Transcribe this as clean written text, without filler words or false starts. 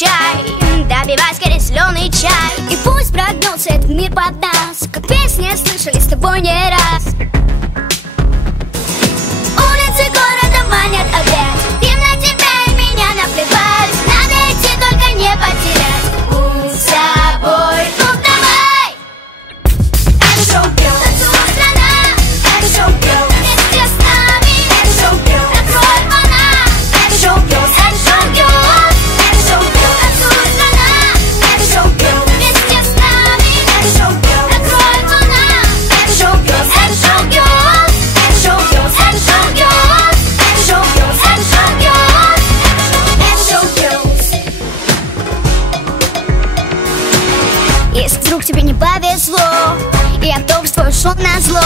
чай, добивай скорее зеленый чай. И пусть прогнулся этот мир под нас, как песни слышали с тобой не раз. Улицы города манят опять, им на тебя и меня наплевать. Надо идти, только не потерять путь с собой. Ну давай! Это шоу Girl, танцует страна. Это шоу Girl, вместе с нами. Это шоу Girl, открой фона. Это шоу Girl, это шоу Girl. Это шоу Girl, танцует страна. Это шоу Girl, вместе с нами. Это шоу Girl, открой фона. Это шоу Girl, это шоу Girl. Это шоу Girl, это шоу Girl. Это шоу Girl, это шоу Girl. Это шоу Girls. Если вдруг тебе не повезло и автобус твой ушел назло,